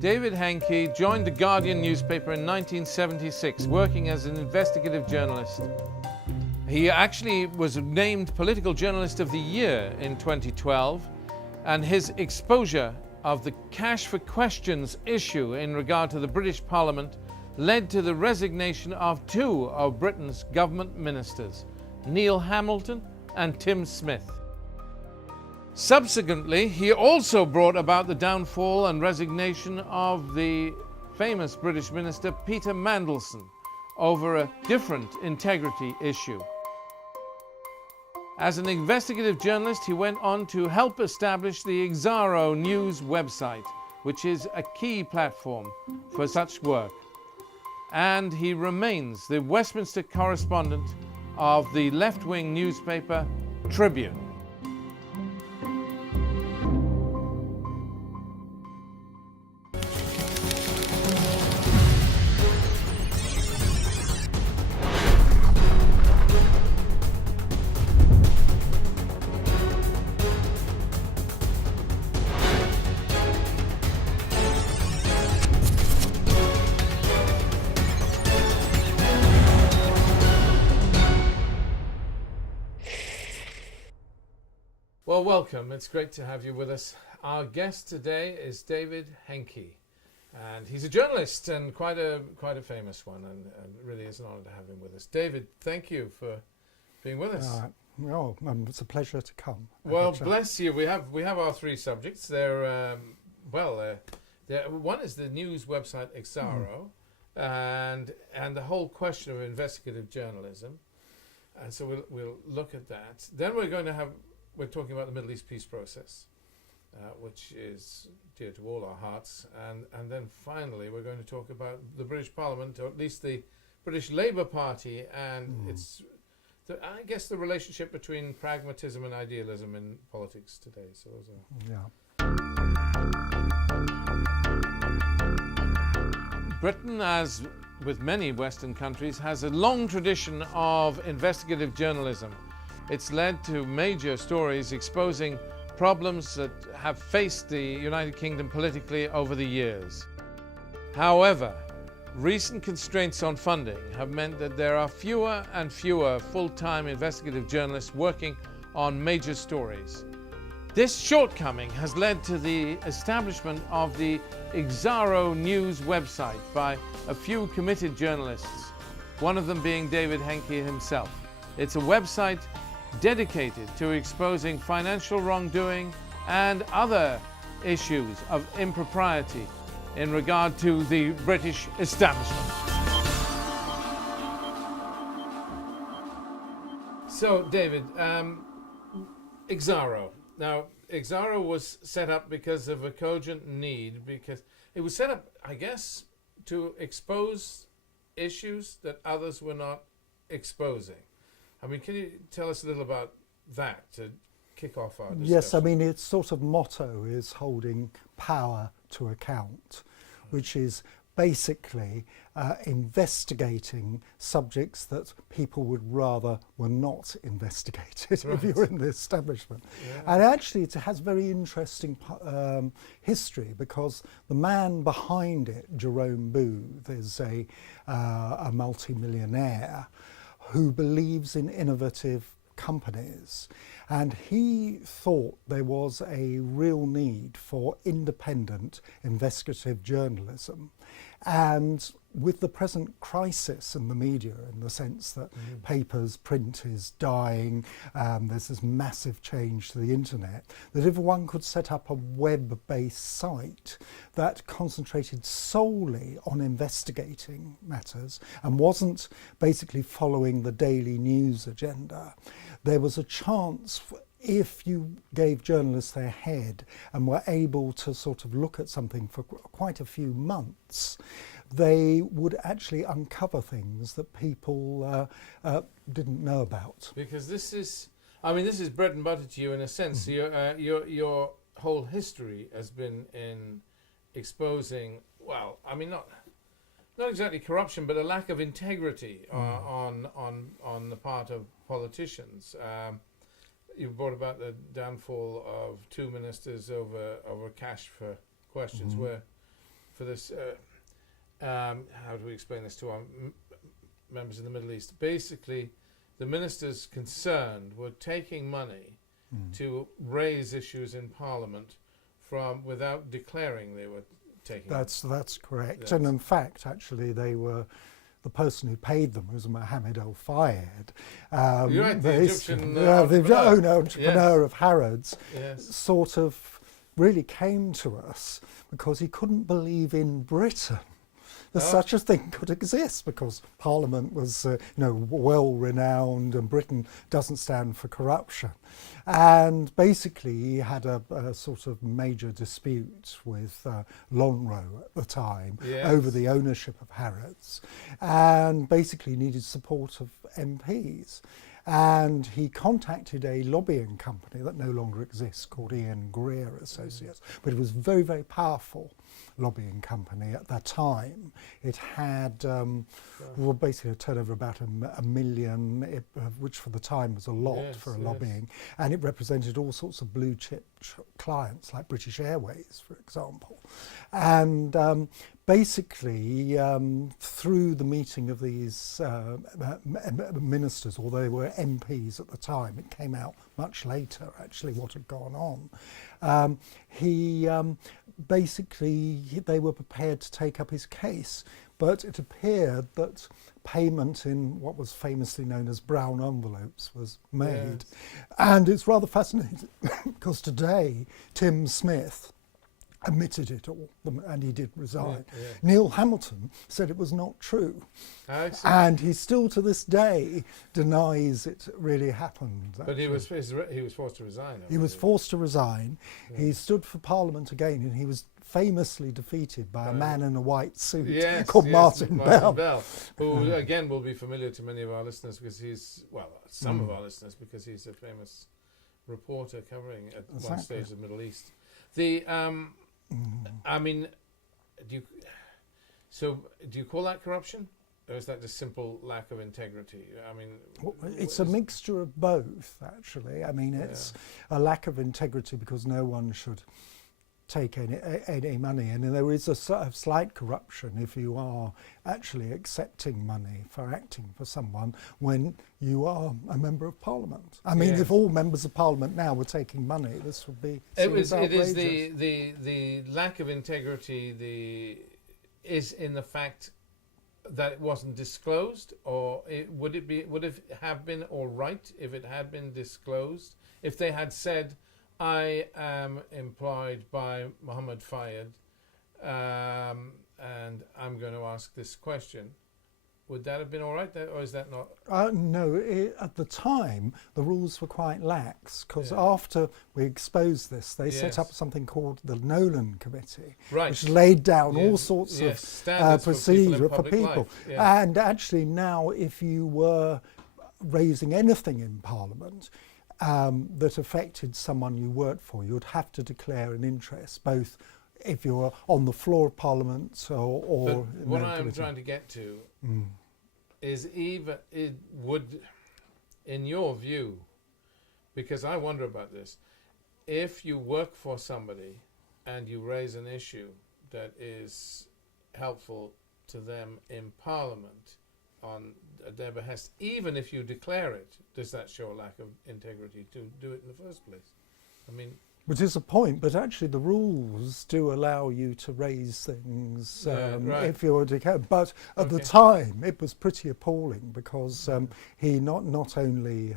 David Hencke joined the Guardian newspaper in 1976, working as an investigative journalist. He actually was named Political Journalist of the Year in 2012, and his exposure of the Cash for Questions issue in regard to the British Parliament led to the resignation of two of Britain's government ministers, Neil Hamilton and Tim Smith. Subsequently, he also brought about the downfall and resignation of the famous British minister Peter Mandelson over a different integrity issue. As an investigative journalist, he went on to help establish the Exaro News website, which is a key platform for such work. And he remains the Westminster correspondent of the left-wing newspaper Tribune. Well, welcome. It's great to have you with us. Our guest today is David Hencke, and he's a journalist and quite a famous one, and it really is an honour to have him with us. David, thank you for being with us. It's a pleasure to come. Well, bless you. We have our three subjects. They're one is the news website Exaro, and the whole question of investigative journalism, and so we'll look at that. Then we're talking about the Middle East peace process, which is dear to all our hearts. And then finally, we're going to talk about the British Parliament, or at least the British Labour Party, and I guess the relationship between pragmatism and idealism in politics today. So those are. Britain, as with many Western countries, has a long tradition of investigative journalism. It's led to major stories exposing problems that have faced the United Kingdom politically over the years. However, recent constraints on funding have meant that there are fewer and fewer full-time investigative journalists working on major stories. This shortcoming has led to the establishment of the Exaro News website by a few committed journalists, one of them being David Hencke himself. It's a website dedicated to exposing financial wrongdoing and other issues of impropriety in regard to the British establishment. So, David, Exaro. Now, Exaro was set up because of a cogent need, because it was set up, I guess, to expose issues that others were not exposing. I mean, can you tell us a little about that to kick off our discussion? Yes, I mean, its sort of motto is holding power to account, which is basically investigating subjects that people would rather were not investigated if you're in the establishment. Yeah. And actually it has very interesting history, because the man behind it, Jerome Booth, is a multi-millionaire who believes in innovative companies, and he thought there was a real need for independent investigative journalism. And with the present crisis in the media, in the sense that print is dying, there's this massive change to the internet, that if one could set up a web-based site that concentrated solely on investigating matters and wasn't basically following the daily news agenda, there was a chance if you gave journalists their head and were able to sort of look at something for quite a few months, they would actually uncover things that people didn't know about. Because this is bread and butter to you in a sense. Your whole history has been in exposing, well, I mean, not exactly corruption, but a lack of integrity on the part of politicians. You brought about the downfall of two ministers over cash for questions, where for this. How do we explain this to our members in the Middle East? Basically, the ministers concerned were taking money to raise issues in Parliament without declaring they were taking. That's correct. And in fact, actually, the person who paid them was Mohammed al-Fayed. You're right, the Egyptian entrepreneur. The entrepreneur of Harrods, Yes. sort of really came to us because he couldn't believe in Britain that such a thing could exist, because Parliament was well renowned and Britain doesn't stand for corruption. And basically he had a sort of major dispute with Lonro at the time over the ownership of Harrods, and basically needed support of MPs. And he contacted a lobbying company that no longer exists called Ian Greer Associates, but it was very, very powerful lobbying company at that time. It had basically a turnover of about a million, which for the time was a lot for lobbying, and it represented all sorts of blue chip clients like British Airways, for example. And basically, through the meeting of these ministers, although they were MPs at the time, it came out much later actually what had gone on. Basically, they were prepared to take up his case, but it appeared that payment in what was famously known as brown envelopes was made. And it's rather fascinating because today Tim Smith admitted it all, and he did resign. Neil Hamilton said it was not true, and he still to this day denies it really happened. But he was forced to resign. He was forced to resign. He stood for Parliament again, and he was famously defeated by a man in a white suit called Martin Bell, who again will be familiar to many of our listeners because he's, well, some of our listeners, because he's a famous reporter covering at one stage the Middle East. I mean, do you call that corruption, or is that just simple lack of integrity? I mean, it's a mixture of both, actually. I mean, it's a lack of integrity because no one should take any money, and there is a sort of slight corruption if you are actually accepting money for acting for someone when you are a member of Parliament. I mean, if all members of Parliament now were taking money, this would be outrageous. It is the lack of integrity is in the fact that it wasn't disclosed, or would it have been all right if it had been disclosed? If they had said, I am employed by Mohammed Fayed, and I'm going to ask this question, would that have been all right, or is that not? No, at the time, the rules were quite lax, because after we exposed this, they set up something called the Nolan Committee, which laid down all sorts of procedure for people. And actually now, if you were raising anything in Parliament that affected someone you worked for, you would have to declare an interest, both if you were on the floor of Parliament or but what I'm trying to get to is would, in your view, because I wonder about this, if you work for somebody and you raise an issue that is helpful to them in Parliament on their behest, even if you declare it, does that show a lack of integrity to do it in the first place? I mean, which is a point, but actually the rules do allow you to raise things if you're declared. But at the time, it was pretty appalling because he not only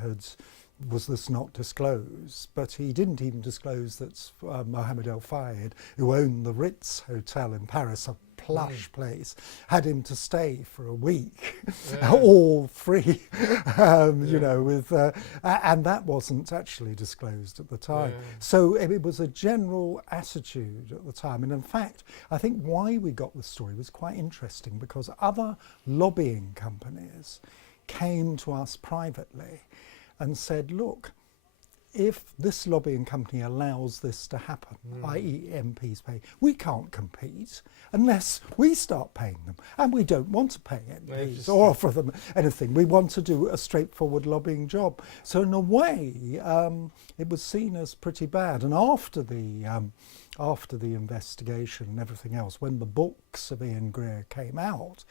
was this not disclosed, but he didn't even disclose that Mohammed Al-Fayed, who owned the Ritz Hotel in Paris, a plush place, had him to stay for a week, all free, you know, with, and that wasn't actually disclosed at the time. So it was a general attitude at the time. And in fact, I think why we got the story was quite interesting, because other lobbying companies came to us privately and said, look, if this lobbying company allows this to happen, i.e. MPs pay, we can't compete unless we start paying them. And we don't want to pay MPs or offer them anything. We want to do a straightforward lobbying job. So in a way, it was seen as pretty bad. And after the after the investigation and everything else, when the books of Ian Greer came out,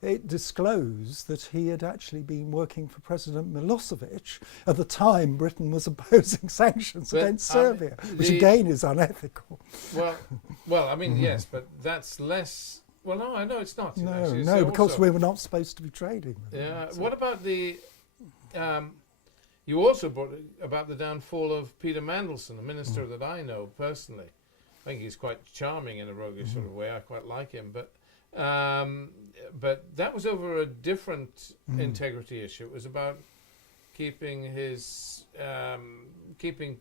it disclosed that he had actually been working for President Milosevic. At the time, Britain was opposing sanctions against Serbia, which again is unethical. Well, I mean, yes, but that's less. Well, no, I know it's not. No, actually. no, So because also, we were not supposed to be trading with them. Yeah. So. What about the? You also brought about the downfall of Peter Mandelson, a minister that I know personally. I think he's quite charming in a roguish sort of way. I quite like him, but that was over a different integrity issue. It was about keeping his keeping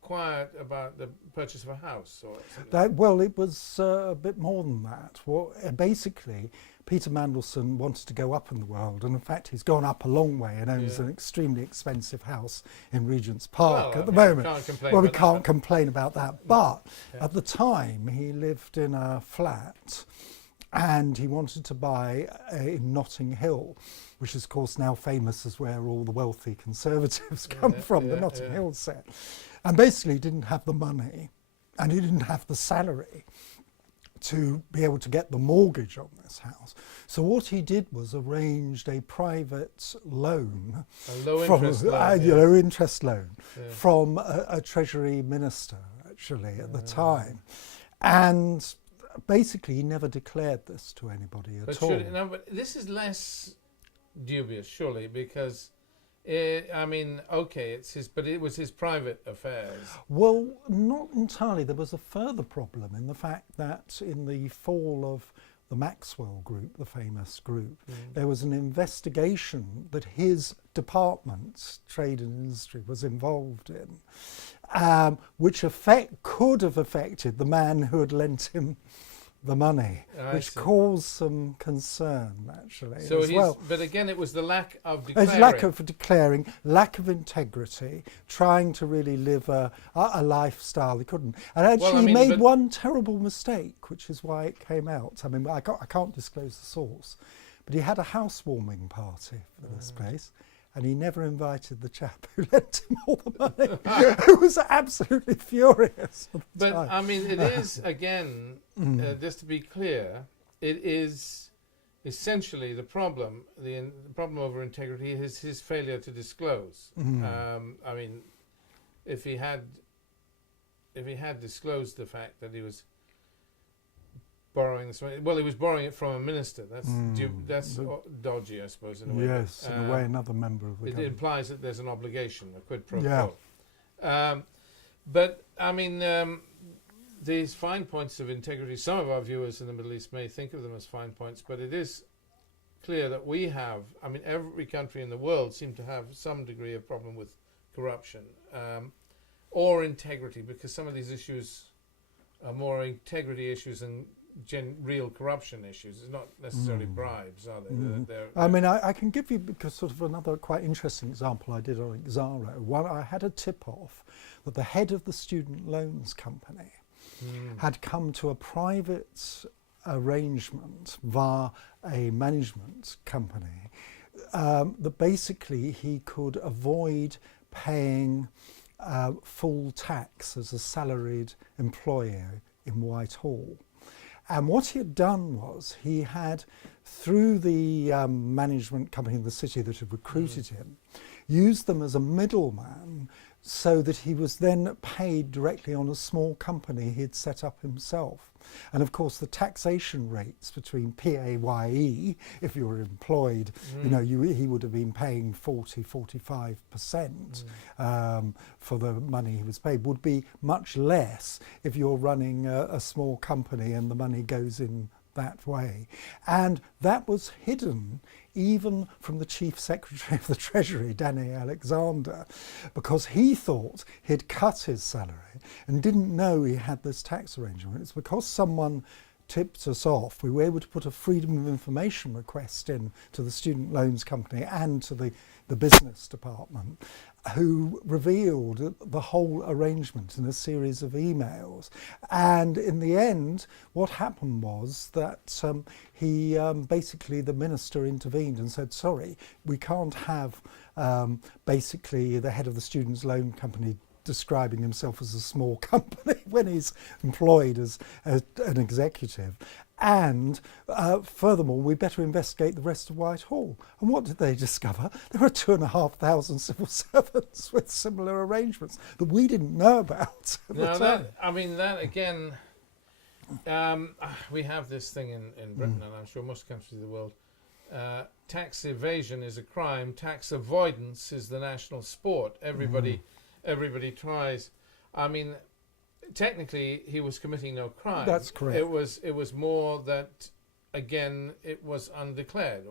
quiet about the purchase of a house or something. Well, it was a bit more than that. Well, basically, Peter Mandelson wanted to go up in the world, and in fact, he's gone up a long way and owns an extremely expensive house in Regent's Park at the moment. Well, we can't complain about that. But at the time, he lived in a flat, and he wanted to buy in Notting Hill, which is, of course, now famous as where all the wealthy Conservatives come from, the Notting Hill set. And basically, he didn't have the money, and he didn't have the salary to be able to get the mortgage on this house. So what he did was arranged a private loan, a low interest loan, from a Treasury minister, actually, at the time. And basically, he never declared this to anybody at all. But this is less dubious, surely, because I mean, okay, it's his, but it was his private affairs. Well, not entirely. There was a further problem in the fact that in the fall of the Maxwell Group, the famous group, there was an investigation that his department, Trade and Industry, was involved in, which could have affected the man who had lent him the money, which caused some concern, actually, as well. But again, it was the lack of declaring. It's lack of declaring, lack of integrity, trying to really live a lifestyle he couldn't. And actually, he made one terrible mistake, which is why it came out. I mean, I can't disclose the source, but he had a housewarming party for this place, and he never invited the chap who lent him all the money, who was absolutely furious. But I mean, it is, again, just to be clear, it is essentially the problem over integrity is his failure to disclose. I mean, if he had disclosed the fact that he was borrowing this money, well, he was borrowing it from a minister. That's dodgy, I suppose, in a way. Yes, in a way, another member of the government. It implies that there's an obligation, a quid pro quo. But I mean, these fine points of integrity, some of our viewers in the Middle East may think of them as fine points, but it is clear that we have, I mean, every country in the world seems to have some degree of problem with corruption or integrity, because some of these issues are more integrity issues than real corruption issues. It's not necessarily bribes, are they? I mean, I can give you sort of another quite interesting example I did on Xaro. I had a tip-off that the head of the student loans company had come to a private arrangement via a management company that basically he could avoid paying full tax as a salaried employee in Whitehall. And what he had done was he had, through the management company in the city that had recruited him, used them as a middleman so that he was then paid directly on a small company he had set up himself. And of course the taxation rates between PAYE, if you were employed, he would have been paying 45% for the money he was paid, would be much less if you're running a small company and the money goes in that way. And that was hidden even from the Chief Secretary of the Treasury, Danny Alexander, because he thought he'd cut his salary and didn't know he had this tax arrangement. It's because someone tipped us off, we were able to put a freedom of information request in to the student loans company and to the business department, who revealed the whole arrangement in a series of emails. And in the end, what happened was that he basically, the minister intervened and said, sorry, we can't have basically the head of the students' loan company describing himself as a small company when he's employed as an executive. And furthermore, we better investigate the rest of Whitehall. And what did they discover? There were 2,500 civil servants with similar arrangements that we didn't know about at the time. That again, we have this thing in Britain, and I'm sure most countries of the world. Tax evasion is a crime. Tax avoidance is the national sport. Everybody tries. I mean, technically, he was committing no crime. That's correct. It was more that, again, it was undeclared,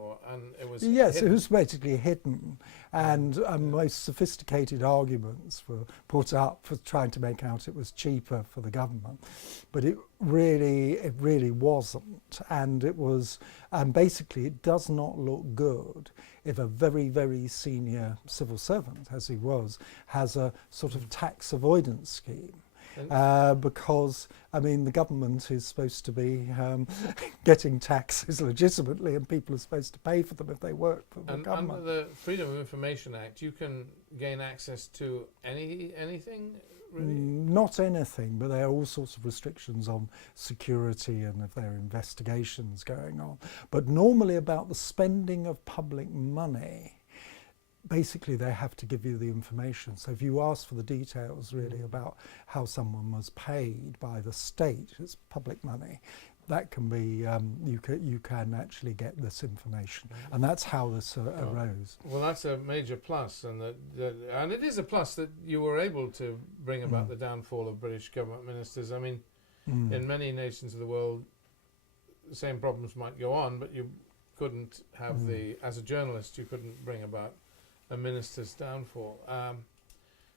it was yes, hidden. It was basically hidden, and most sophisticated arguments were put up for trying to make out it was cheaper for the government, but it really wasn't, and it was, and basically it does not look good if a very, very senior civil servant, as he was, has a sort of tax avoidance scheme. Because, I mean, the government is supposed to be getting taxes legitimately, and people are supposed to pay for them if they work for the government. Under the Freedom of Information Act, you can gain access to anything, really? Not anything, but there are all sorts of restrictions on security and if there are investigations going on. But normally about the spending of public money, basically they have to give you the information. So if you ask for the details really about how someone was paid by the state, it's public money, that can be, you can actually get this information. And that's how this arose. Well, that's a major plus, and and it is a plus that you were able to bring about the downfall of British government ministers. I mean, in many nations of the world, the same problems might go on, but you couldn't have as a journalist, you couldn't bring about a minister's downfall.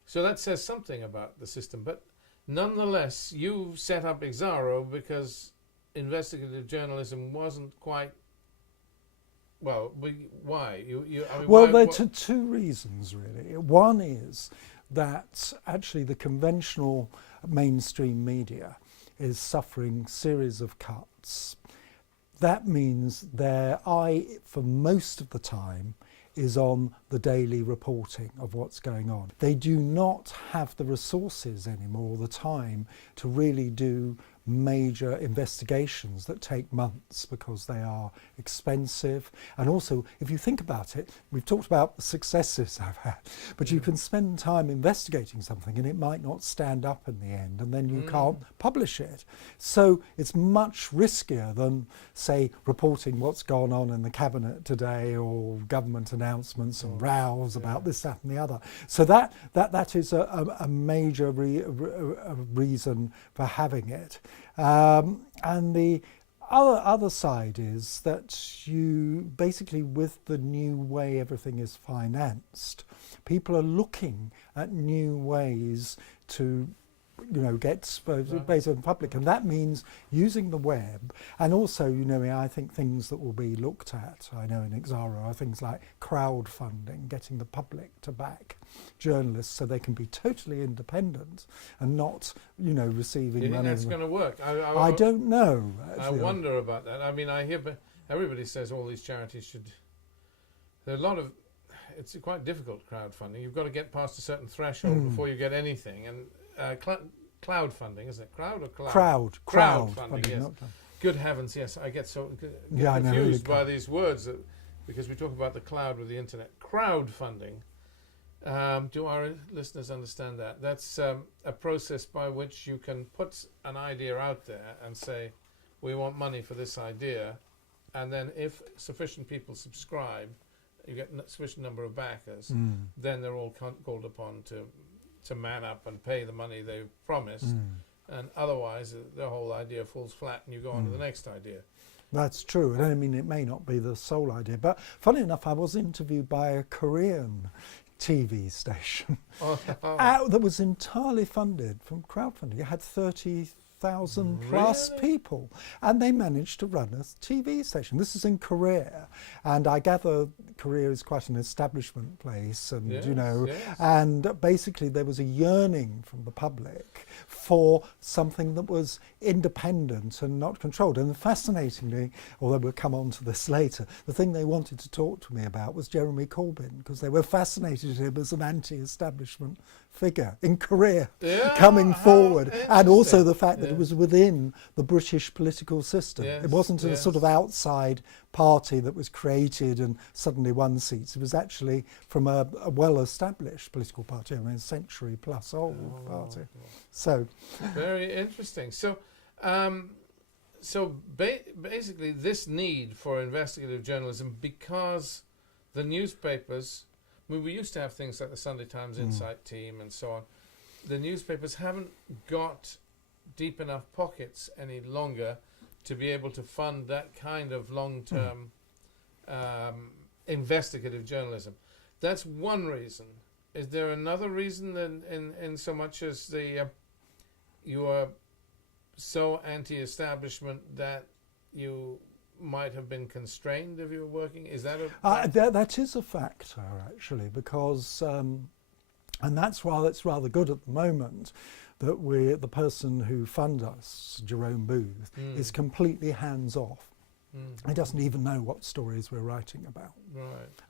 So that says something about the system. But nonetheless, you set up Exaro because investigative journalism wasn't quite, well, why? Well, there are two reasons, really. One is that actually the conventional mainstream media is suffering series of cuts. That means their eye, for most of the time, is on the daily reporting of what's going on. They do not have the resources anymore, or the time, to really do major investigations that take months because they are expensive. And also, if you think about it, we've talked about the successes I've had, but you can spend time investigating something and it might not stand up in the end, and then you can't publish it. So it's much riskier than, say, reporting what's gone on in the cabinet today, or government announcements and rows about this, that and the other. So that is a major reason for having it. And the other side is that you basically, with the new way everything is financed, people are looking at new ways to get based on public, and that means using the web. And also, I think things that will be looked at, I know in Exaro, are things like crowdfunding, getting the public to back journalists so they can be totally independent and not, receiving money. Do you think that's going to work? I don't know. Actually. I wonder about that. I mean, I hear everybody says all these charities should. There are a lot of. It's quite difficult, crowdfunding. You've got to get past a certain threshold before you get anything. And cloud funding, isn't it? Crowd or cloud? Crowd funding, yes. Good heavens, yes. I get confused by these words because we talk about the cloud with the internet. Crowd funding. Do our listeners understand that? That's a process by which you can put an idea out there and say, we want money for this idea. And then if sufficient people subscribe, you get a sufficient number of backers, then they're all called upon to man up and pay the money they've promised, and otherwise the whole idea falls flat and you go on to the next idea. That's true, and I mean it may not be the sole idea, but funny enough, I was interviewed by a Korean TV station that was entirely funded from crowdfunding. It had 30 5,000 plus people, and they managed to run a TV station. This is in Korea, and I gather Korea is quite an establishment place, and Yes, you know, yes. and basically there was a yearning from the public for something that was independent and not controlled. And fascinatingly, although we'll come on to this later, the thing they wanted to talk to me about was Jeremy Corbyn, because they were fascinated with him as an anti-establishment figure in Korea, coming forward, and also the fact that it was within the British political system. It wasn't a sort of outside party that was created and suddenly won seats. It was actually from a well-established political party, I mean, a century plus old party. So very interesting. So, basically, this need for investigative journalism, because the newspapers, I mean, we used to have things like the Sunday Times Insight Team and so on. The newspapers haven't got deep enough pockets any longer to be able to fund that kind of long-term investigative journalism. That's one reason. Is there another reason in so much as you are so anti-establishment that you might have been constrained if you were working? Is that that is a factor, actually, because and that's why it's rather good at the moment that the person who funds us, Jerome Booth, is completely hands-off. He doesn't even know what stories we're writing about,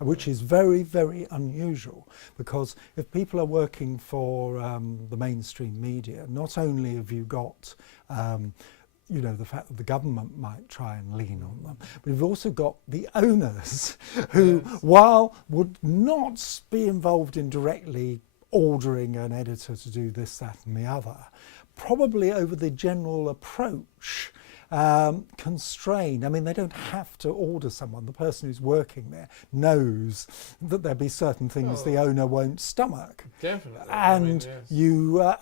which is very, very unusual, because if people are working for the mainstream media, not only have you got you know, the fact that the government might try and lean on them, but you've also got the owners who, while would not be involved in directly ordering an editor to do this, that and the other, probably over the general approach constrain. I mean, they don't have to order someone. The person who's working there knows that there'll be certain things the owner won't stomach. Definitely. And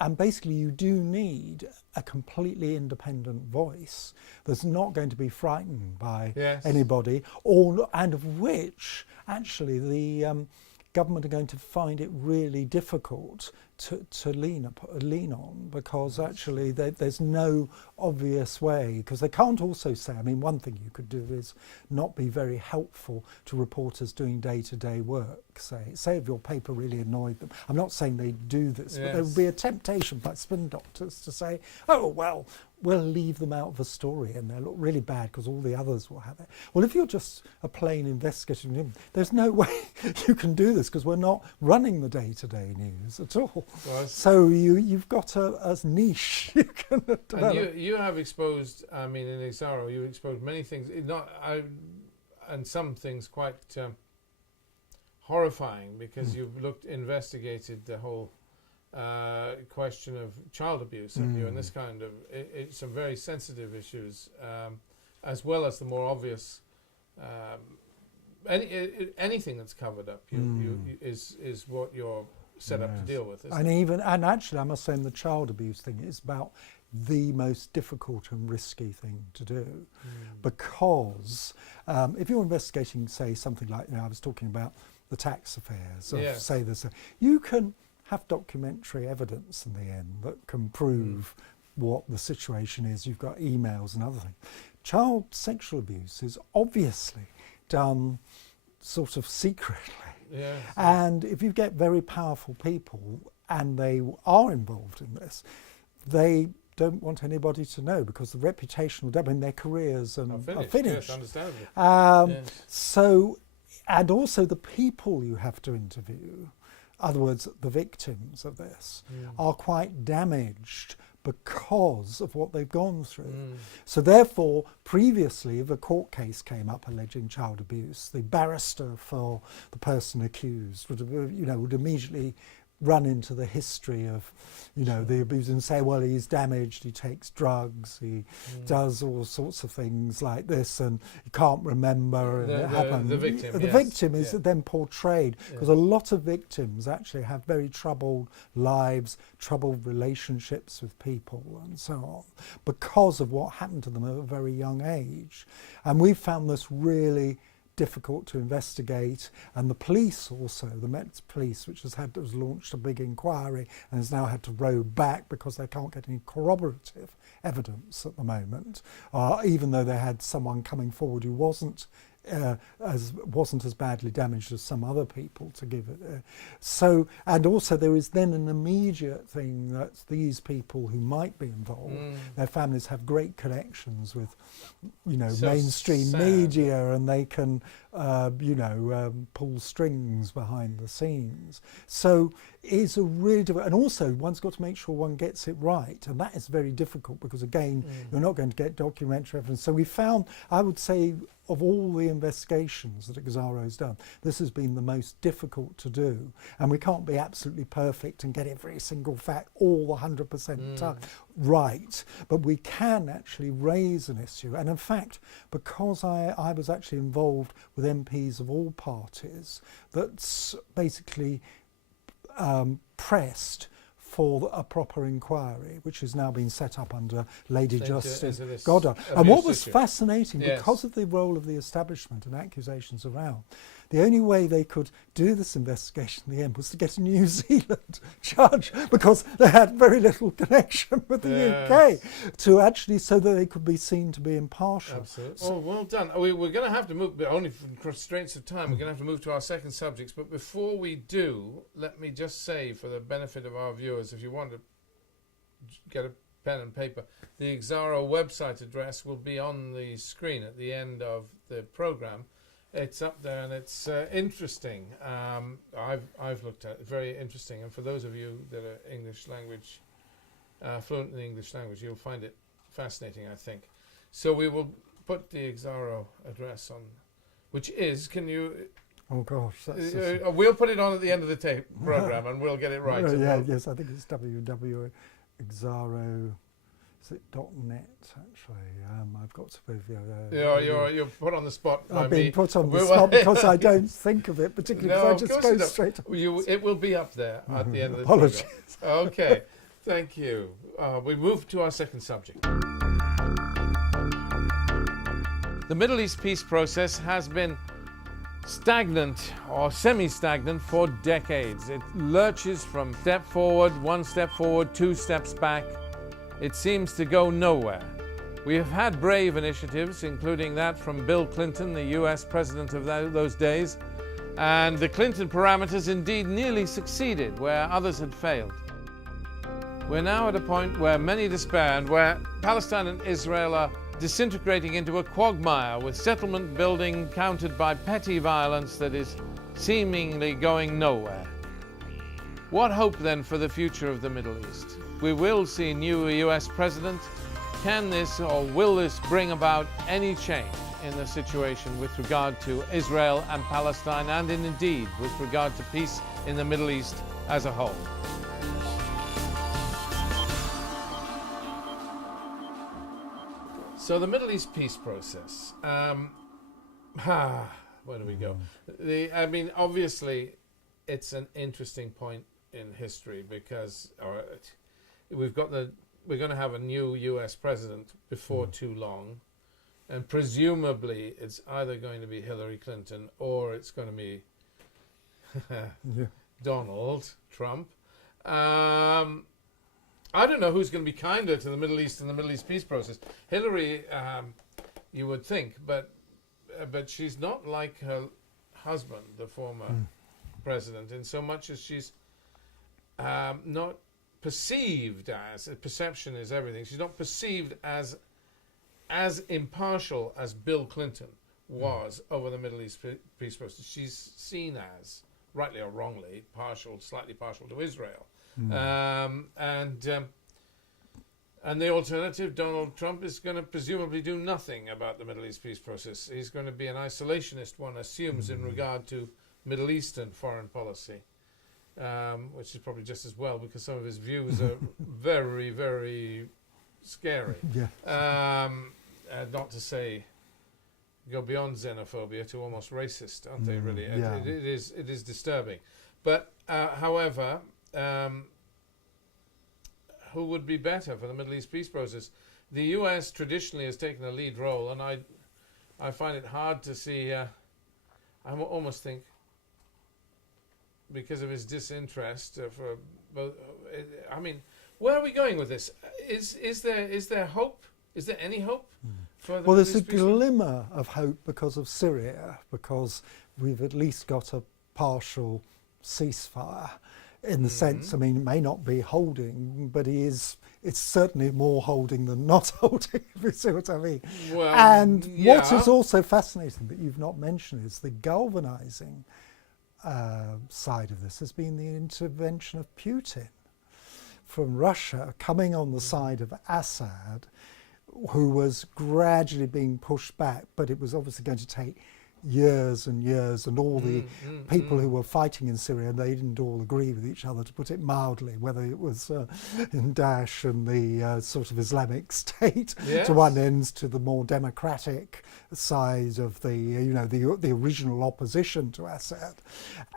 and basically you do need a completely independent voice that's not going to be frightened by anybody, and of which actually the government are going to find it really difficult to lean on, because actually there's no obvious way, because they can't also say, I mean, one thing you could do is not be very helpful to reporters doing day-to-day work. Say if your paper really annoyed them. I'm not saying they do this, but there would be a temptation by spin doctors to say, oh, well, we'll leave them out of a story and they'll look really bad because all the others will have it. Well, if you're just a plain investigative, there's no way you can do this, because we're not running the day-to-day news at all. Right. So you've got a niche you can develop. And you have exposed, I mean, in Exaro, you exposed many things, and some things quite horrifying, because you've investigated the whole question of child abuse, and this kind of some very sensitive issues, as well as the more obvious. Anything that's covered up is what you're set up to deal with. And actually, I must say, in the child abuse thing, it's about the most difficult and risky thing to do, because if you're investigating, say, something like, I was talking about the tax affairs, say this, you can have documentary evidence in the end that can prove what the situation is. You've got emails and other things. Child sexual abuse is obviously done sort of secretly. Yes. And if you get very powerful people and they are involved in this, they don't want anybody to know, because the reputational damage, their careers are finished. Yes, understandably. So, and also the people you have to interview, in other words, the victims of this, are quite damaged because of what they've gone through. So therefore, previously, if a court case came up alleging child abuse, the barrister for the person accused would immediately run into the history of, the abuse and say, well, he's damaged, he takes drugs, he does all sorts of things like this, and he can't remember, and it happened. The victim, the victim is then portrayed, because a lot of victims actually have very troubled lives, troubled relationships with people, and so on, because of what happened to them at a very young age. And we found this really difficult to investigate, and the police also, the Met Police, which has launched a big inquiry and has now had to row back because they can't get any corroborative evidence at the moment, even though they had someone coming forward who wasn't as badly damaged as some other people to give it. So, and also there is then an immediate thing that these people who might be involved, their families have great connections with, So mainstream sad. media, and they can, pull strings behind the scenes. So it's a really difficult, and also one's got to make sure one gets it right, and that is very difficult because again, you're not going to get documentary evidence. So we found, I would say, of all the investigations that Exaro's done, this has been the most difficult to do, and we can't be absolutely perfect and get every single fact all 100% right, but we can actually raise an issue. And in fact, because I was actually involved with MPs of all parties, that's basically pressed for a proper inquiry, which has now been set up under Lady Justice Goddard. And what was fascinating, because of the role of the establishment and accusations around, the only way they could do this investigation in the end was to get a New Zealand judge, because they had very little connection with the UK, to actually, so that they could be seen to be impartial. Absolutely. Oh, well done. We're going to have to move, but only from constraints of time, we're going to have to move to our second subjects. But before we do, let me just say, for the benefit of our viewers, if you want to get a pen and paper, the Exaro website address will be on the screen at the end of the program. It's up there, and it's interesting. I've looked at it, very interesting. And for those of you that are English language, fluent in the English language, you'll find it fascinating, I think. So we will put the Exaro address on, which is, can you... Oh gosh, we'll put it on at the end of the tape program, and we'll get it right. Yes, I think it's www.exaro. Is it .net actually? I've got to. You're put on the spot. I've been put on the spot because I don't think of it particularly. No, I just go straight. It will be up there at the end of the Apologies. program. Okay, thank you. We move to our second subject. The Middle East peace process has been stagnant or semi-stagnant for decades. It lurches from step forward, one step forward, two steps back. It seems to go nowhere. We have had brave initiatives, including that from Bill Clinton, the US president of those days, and the Clinton parameters indeed nearly succeeded where others had failed. We're now at a point where many despair, and where Palestine and Israel are disintegrating into a quagmire, with settlement building countered by petty violence that is seemingly going nowhere. What hope then for the future of the Middle East? We will see a new US president. Can this or will this bring about any change in the situation with regard to Israel and Palestine, and indeed with regard to peace in the Middle East as a whole? So the Middle East peace process, where do we go? Obviously, it's an interesting point in history because we're going to have a new U.S. president before too long, and presumably it's either going to be Hillary Clinton or it's going to be Donald Trump. I don't know who's going to be kinder to the Middle East and the Middle East peace process. Hillary, you would think, but she's not like her husband, the former president, in so much as she's not perceived as, perception is everything, she's not perceived as impartial as Bill Clinton was over the Middle East peace process. She's seen as, rightly or wrongly, slightly partial to Israel. And the alternative, Donald Trump, is going to presumably do nothing about the Middle East peace process. He's going to be an isolationist, one assumes, in regard to Middle Eastern foreign policy, which is probably just as well, because some of his views are very, very scary. Not to say go beyond xenophobia to almost racist, aren't they, really? It is disturbing. But, however, who would be better for the Middle East peace process? The US traditionally has taken a lead role, and I find it hard to see, I almost think, because of his disinterest for both, Where are we going with this? Is there hope? Is there any hope for the Well, there's a Middle East peace? glimmer of hope because of Syria, because we've at least got a partial ceasefire in the sense, I mean, it may not be holding, but it's certainly more holding than not holding, if you see what I mean. Well, And what yeah. is also fascinating that you've not mentioned is the galvanizing side of this has been the intervention of Putin from Russia coming on the side of Assad, who was gradually being pushed back, but it was obviously going to take years and years, and all the people who were fighting in Syria, they didn't all agree with each other, to put it mildly, whether it was in Daesh and the sort of Islamic State Yes. to one end, to the more democratic side of the, you know, the original opposition to Assad.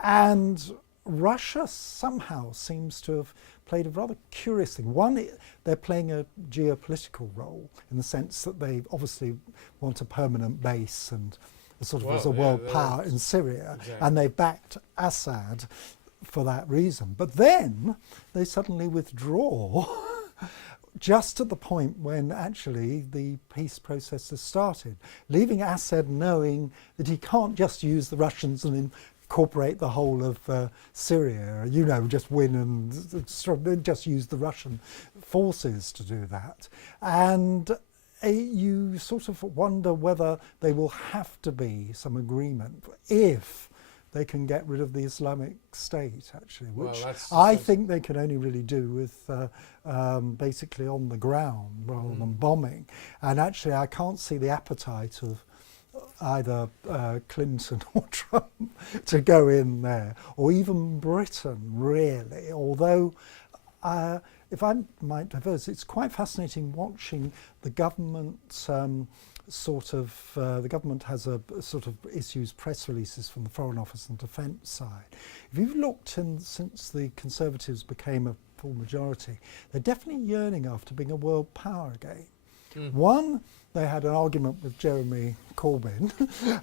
And Russia somehow seems to have played a rather curious thing. One, they're playing a geopolitical role in the sense that they obviously want a permanent base and sort of as a world power in Syria, exactly. and they backed Assad for that reason. But then they suddenly withdraw just at the point when actually the peace process has started, leaving Assad knowing that he can't just use the Russians and incorporate the whole of Syria, you know, just win and just use the Russian forces to do that. And you sort of wonder whether there will have to be some agreement if they can get rid of the Islamic State, actually, which I think they can only really do with basically on the ground rather than bombing. And actually I can't see the appetite of either Clinton or Trump to go in there, or even Britain, really, although if I might diverse, it's quite fascinating watching the government the government has a sort of issues press releases from the Foreign Office and Defence side. If you've looked since the Conservatives became a full majority, they're definitely yearning after being a world power again. One, they had an argument with Jeremy Corbyn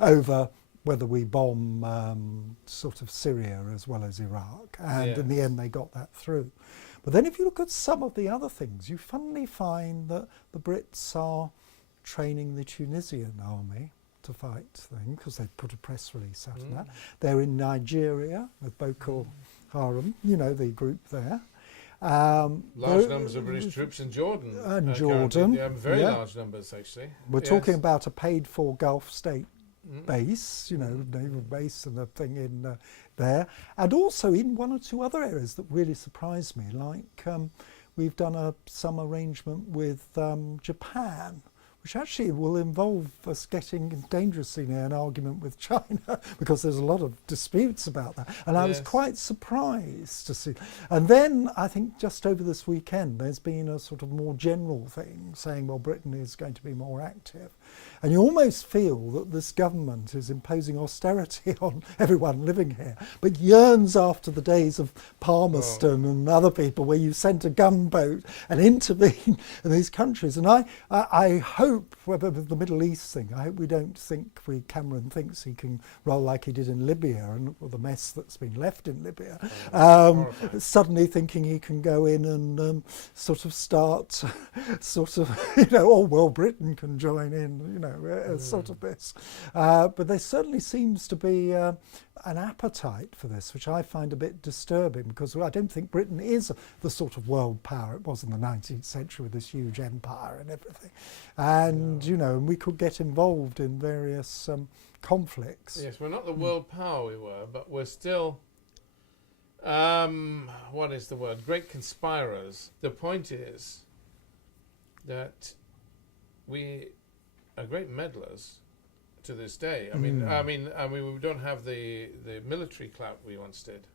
over whether we bomb sort of Syria as well as Iraq, and in the end they got that through. But then if you look at some of the other things, you suddenly find that the Brits are training the Tunisian army to fight because they've put a press release out on that. They're in Nigeria with Boko Haram, you know, the group there. Large numbers of British troops in Jordan. And Jordan. Yeah, very large numbers, actually. We're talking about a paid-for Gulf state base, you know, naval base and a thing in there. And also in one or two other areas that really surprised me, like we've done some arrangement with Japan, which actually will involve us getting dangerously near an argument with China because there's a lot of disputes about that. And I was quite surprised to see. And then I think just over this weekend there's been a sort of more general thing saying, well, Britain is going to be more active. And you almost feel that this government is imposing austerity on everyone living here, but yearns after the days of Palmerston and other people where you sent a gunboat and intervened in these countries. And I hope, with the Middle East thing, I hope we don't think Cameron thinks he can roll like he did in Libya and look at the mess that's been left in Libya, suddenly thinking he can go in and sort of start sort of, you know, oh, well, Britain can join in, you know, sort of this. But there certainly seems to be an appetite for this, which I find a bit disturbing because I don't think Britain is the sort of world power it was in the 19th century with this huge empire and everything. And, you know, we could get involved in various conflicts. Yes, we're not the world power we were, but we're still, what is the word? Great conspirers. The point is that we are great meddlers to this day. I mean, we don't have the military clout we once did.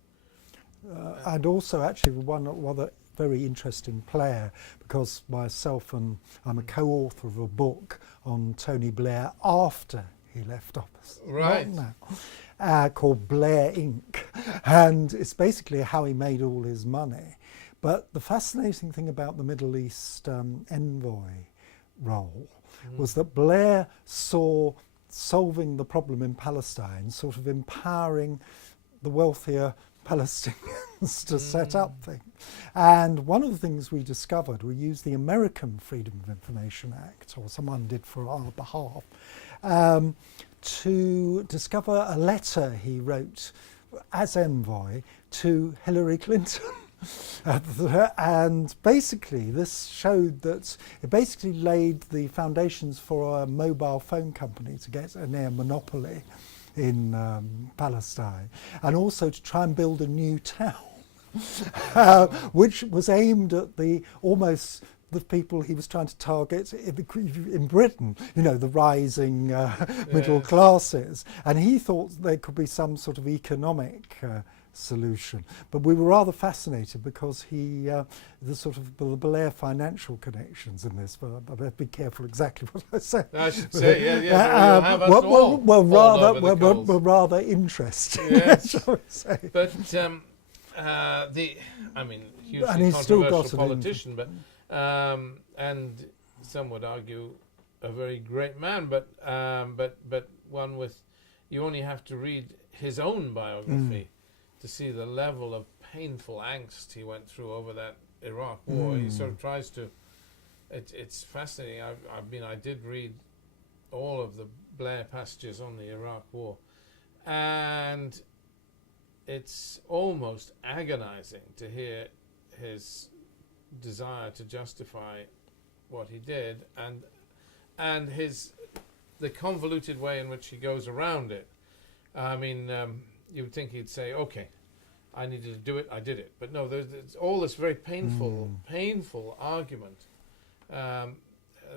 And also, actually, one other very interesting player, because myself and I'm a co-author of a book on Tony Blair after he left office, right? Not now, called Blair Inc. And it's basically how he made all his money. But the fascinating thing about the Middle East envoy role was that Blair saw solving the problem in Palestine, sort of empowering the wealthier Palestinians to set up things. And one of the things we discovered, we used the American Freedom of Information Act, or someone did for our behalf, to discover a letter he wrote as envoy to Hillary Clinton. And basically this showed that it basically laid the foundations for a mobile phone company to get a near monopoly in Palestine, and also to try and build a new town, which was aimed at the people he was trying to target in Britain, the rising middle classes. And he thought there could be some sort of economic solution. But we were rather fascinated because the Blair financial connections in this, but I better be careful exactly what I say. I should say, we're rather interested, yes. shall we say. But, hugely controversial politician, and some would argue a very great man, but one with, you only have to read his own biography to see the level of painful angst he went through over that Iraq war. He sort of tries to, it's fascinating. I did read all of the Blair passages on the Iraq war, and it's almost agonizing to hear his desire to justify what he did, and the convoluted way in which he goes around it. I mean, you would think he'd say, okay, I needed to do it, I did it. But no, there's all this very painful argument. A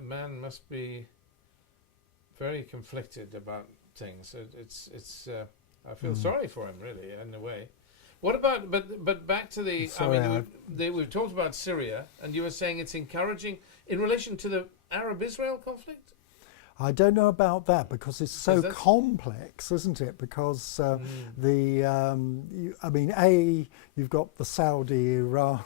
man must be very conflicted about things. I feel sorry for him, really, in a way. What about, but back to the, we've talked about Syria, and you were saying it's encouraging in relation to the Arab-Israel conflict? I don't know about that, because it's so complex, isn't it? Because you've got the Saudi-Iran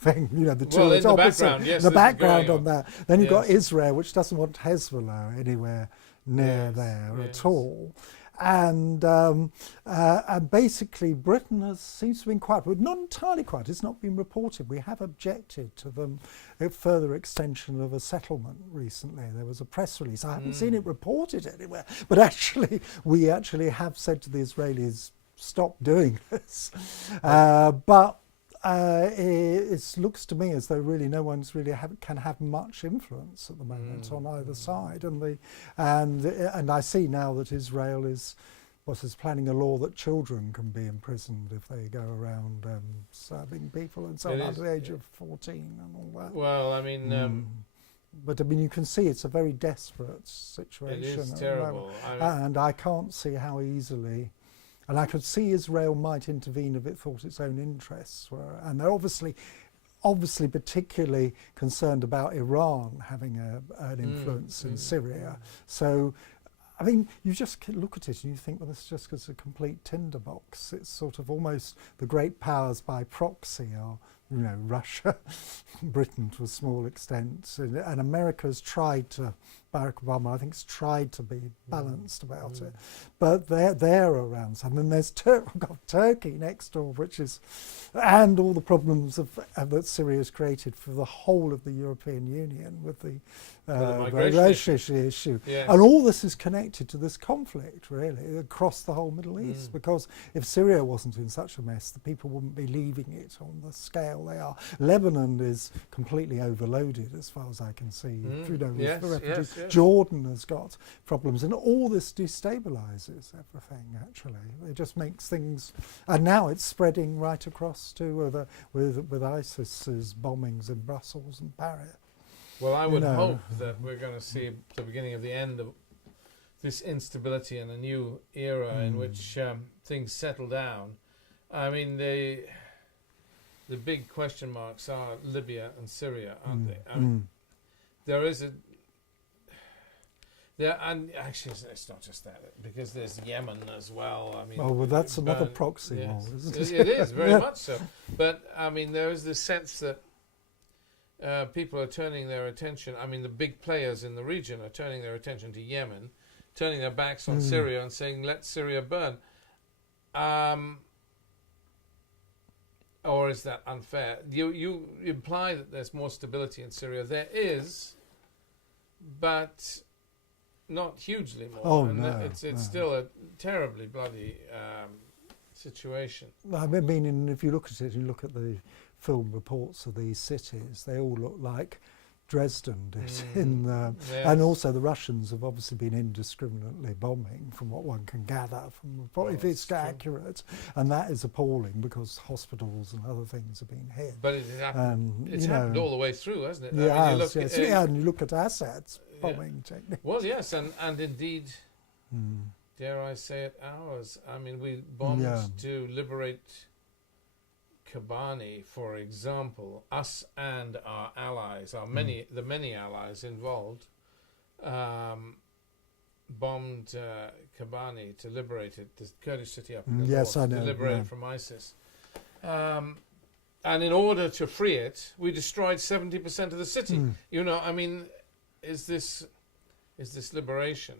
thing, the two in the background, yes. The background on that. Then you've got Israel, which doesn't want Hezbollah anywhere near there at all. And basically Britain seems to have been quiet, but not entirely quiet. It's not been reported. We have objected to them a further extension of a settlement recently. There was a press release. I haven't seen it reported anywhere, but we actually have said to the Israelis, stop doing this. But it looks to me as though really no one's really can have much influence at the moment on either side, and I see now that Israel is planning a law that children can be imprisoned if they go around serving people and so on under the age of 14 and all that. Well, I mean. But I mean, you can see it's a very desperate situation. It is terrible. And I can't see how easily. And I could see Israel might intervene if it thought its own interests were. And they're obviously particularly concerned about Iran having an influence in Syria. So, I mean, you just look at it and you think, well, this just is a complete tinderbox. It's sort of almost the great powers by proxy are, Russia, Britain to a small extent. And America's tried to, Barack Obama, I think, has tried to be balanced about it, but they're around. And then there's we've got Turkey next door, and all the problems that Syria has created for the whole of the European Union with the migration issue. Yes. And all this is connected to this conflict, really, across the whole Middle East, because if Syria wasn't in such a mess, the people wouldn't be leaving it on the scale they are. Lebanon is completely overloaded, as far as I can see, with the refugees. Yes. Jordan has got problems, and all this destabilises everything, actually. It just makes things, and now it's spreading right across to with ISIS's bombings in Brussels and Paris. Well, I would hope that we're going to see the beginning of the end of this instability and a new era in which things settle down. I mean, the big question marks are Libya and Syria, aren't they? I mean, there is and actually, it's not just that, because there's Yemen as well. I mean, well, that's another proxy war, isn't it? It is, very much so. But, I mean, there is this sense that people are turning their attention, I mean, the big players in the region are turning their attention to Yemen, turning their backs on Syria and saying, let Syria burn. or is that unfair? You imply that there's more stability in Syria. There is, but not hugely more. Oh, and no, it's no. still a terribly bloody situation. I mean, if you look at it, you look at the film reports of these cities, they all look like Dresden did Yes. and also the Russians have obviously been indiscriminately bombing, from what one can gather, if it's accurate, and that is appalling because hospitals and other things have been hit. But it's happened all the way through, hasn't it? Yeah, I mean, and you look at Assad's bombing technique. Well, yes, and indeed, dare I say it, ours. I mean, we bombed to liberate Kobani, for example. Us and our allies, the many allies involved, bombed Kobani to liberate it, the Kurdish city up in the north, I know, to liberate it from ISIS. And in order to free it, we destroyed 70% of the city. You know, I mean, is this liberation?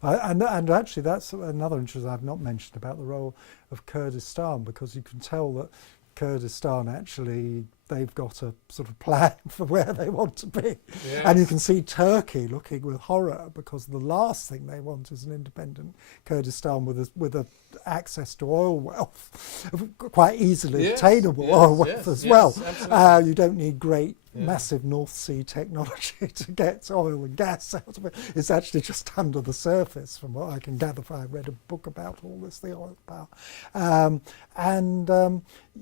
And actually, that's another interesting. I've not mentioned about the role of Kurdistan, because you can tell that Kurdistan actually, they've got a sort of plan for where they want to be. Yes. And you can see Turkey looking with horror, because the last thing they want is an independent Kurdistan with a access to oil wealth, quite easily obtainable oil wealth as well. You don't need great massive North Sea technology to get oil and gas out of it. It's actually just under the surface, from what I can gather. I read a book about all this, the oil power.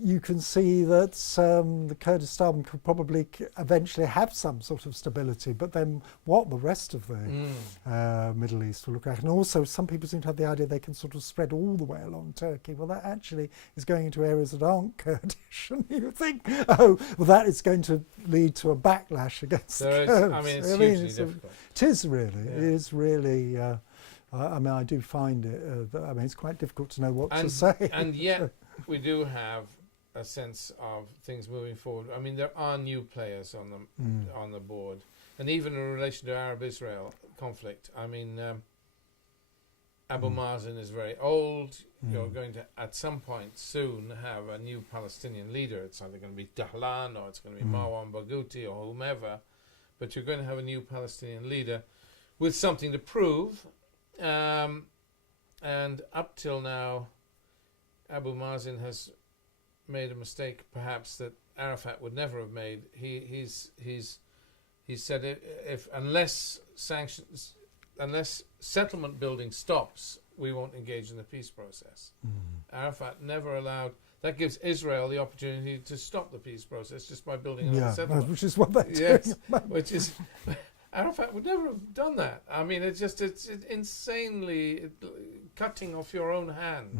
You can see that the Kurdistan could probably eventually have some sort of stability, but then what the rest of the Middle East will look like. And also some people seem to have the idea they can sort of spread all the way along Turkey. Well, that actually is going into areas that aren't Kurdish. And you think, oh, well, that is going to lead to a backlash against the Kurds. I mean, it's hugely difficult. It is really. It is really. I mean, I do find it. I mean, it's quite difficult to know what to say. And yet, we do have a sense of things moving forward. I mean, there are new players on the board, and even in relation to Arab-Israel conflict. I mean, Abu Mazen is very old. You're going to, at some point soon, have a new Palestinian leader. It's either going to be Dahlan or it's going to be Marwan Barghouti or whomever, but you're going to have a new Palestinian leader with something to prove. And up till now, Abu Mazen has made a mistake, perhaps, that Arafat would never have made. He said unless settlement building stops, we won't engage in the peace process. Arafat never allowed. That gives Israel the opportunity to stop the peace process just by building another settlement. Which is what they're doing. Which is. Arafat would never have done that. I mean, it's insanely cutting off your own hand,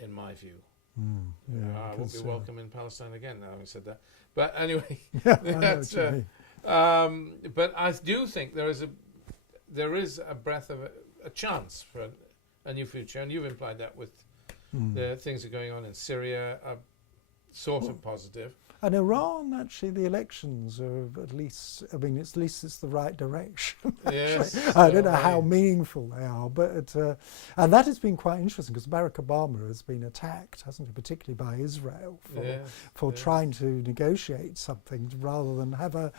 in my view. I won't be welcome in Palestine again now having said that. But anyway, that's, but I do think there is a breath of a chance for a new future, and you've implied that with the things that are going on in Syria are sort of positive. And Iran, actually, the elections are at least it's the right direction. Yes. I don't know how meaningful they are, but and that has been quite interesting, because Barack Obama has been attacked, hasn't he, particularly by Israel for trying to negotiate something rather than have a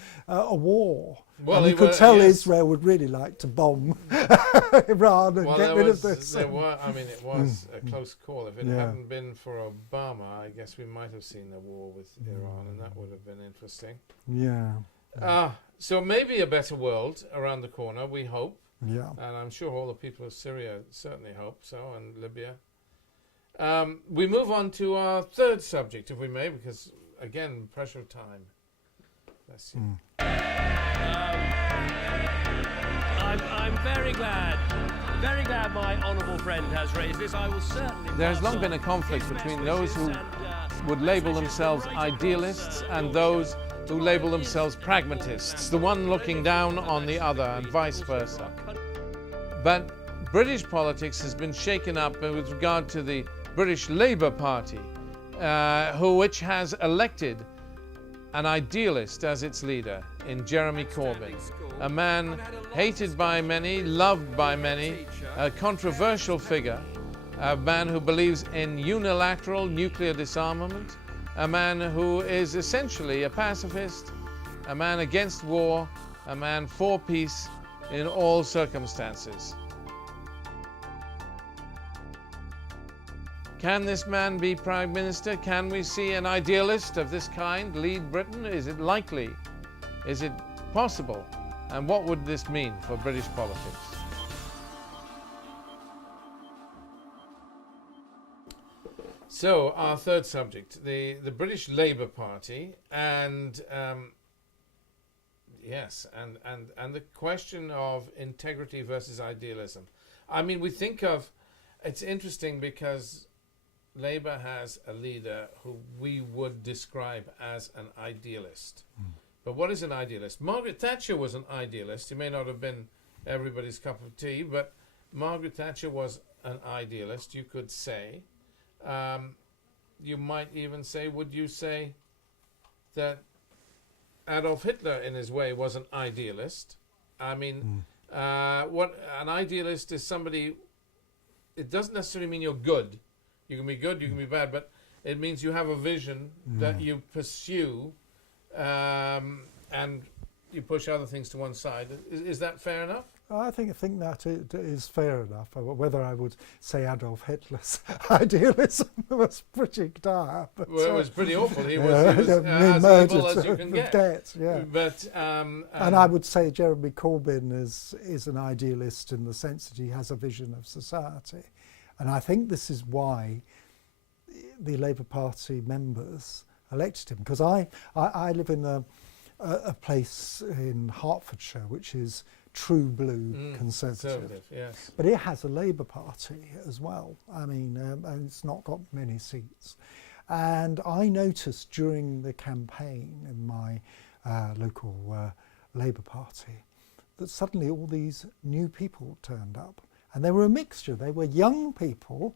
war. Well, and you could tell Israel would really like to bomb Iran and get rid of this. It was a close call. If it hadn't been for Obama, I guess we might have seen a war with Iran, and that would have been interesting. So maybe a better world around the corner, we hope. Yeah. And I'm sure all the people of Syria certainly hope so, and Libya. We move on to our third subject, if we may, because, again, pressure of time. Bless you. I'm very glad my honourable friend has raised this. I will certainly. There has long been a conflict between those who would label themselves idealists and those who label themselves pragmatists, the one looking down on the other and vice versa. But British politics has been shaken up with regard to the British Labour Party, which has elected an idealist as its leader in Jeremy Corbyn, a man hated by many, loved by many, a controversial figure a man who believes in unilateral nuclear disarmament, a man who is essentially a pacifist, a man against war, a man for peace in all circumstances. Can this man be Prime Minister? Can we see an idealist of this kind lead Britain? Is it likely? Is it possible? And what would this mean for British politics? So, our third subject, the British Labour Party, and yes, and the question of integrity versus idealism. I mean, we think of, it's interesting because Labour has a leader who we would describe as an idealist. But what is an idealist? Margaret Thatcher was an idealist. She may not have been everybody's cup of tea, but Margaret Thatcher was an idealist, you could say. You might even say, would you say that Adolf Hitler, in his way, was an idealist? I mean, what an idealist is somebody, it doesn't necessarily mean you're good. You can be good, you can be bad, but it means you have a vision that you pursue, and you push other things to one side. Is that fair enough? I think that it is fair enough. Whether I would say Adolf Hitler's idealism was pretty dire. But, well, it was pretty awful. He was as evil as you can get. Yeah. But, and I would say Jeremy Corbyn is an idealist in the sense that he has a vision of society. And I think this is why the Labour Party members elected him. Because I live in a place in Hertfordshire which is true blue conservative. Yes. But it has a Labour Party as well. I mean, and it's not got many seats. And I noticed during the campaign in my local Labour Party that suddenly all these new people turned up. And they were a mixture. They were young people